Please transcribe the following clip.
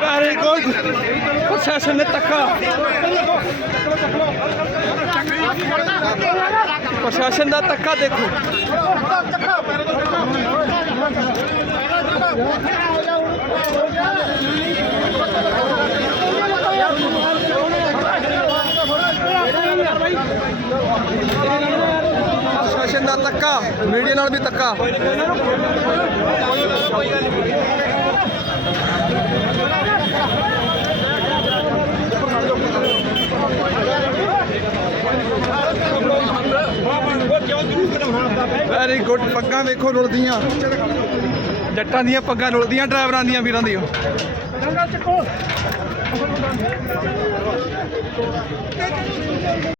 Very good ਪ੍ਰਸ਼ਾਸਨ ਨੇ ਤੱਕਾ ਪ੍ਰਸ਼ਾਸਨ ਦਾ ਤੱਕਾ ਦੇਖੋ ਪ੍ਰਸ਼ਾਸਨ ਦਾ ਤੱਕਾ, ਮੀਡੀਆ ਨਾਲ ਵੀ ਤੱਕਾ। ਵੈਰੀ ਗੁੱਡ ਪੱਗਾਂ ਵੇਖੋ ਰੁਲਦੀਆਂ। ਜੱਟਾਂ ਦੀਆਂ ਪੱਗਾਂ ਰੁਲਦੀਆਂ, ਡਰਾਈਵਰਾਂ ਦੀਆਂ ਵੀਰਾਂ ਦੀਆਂ। やった!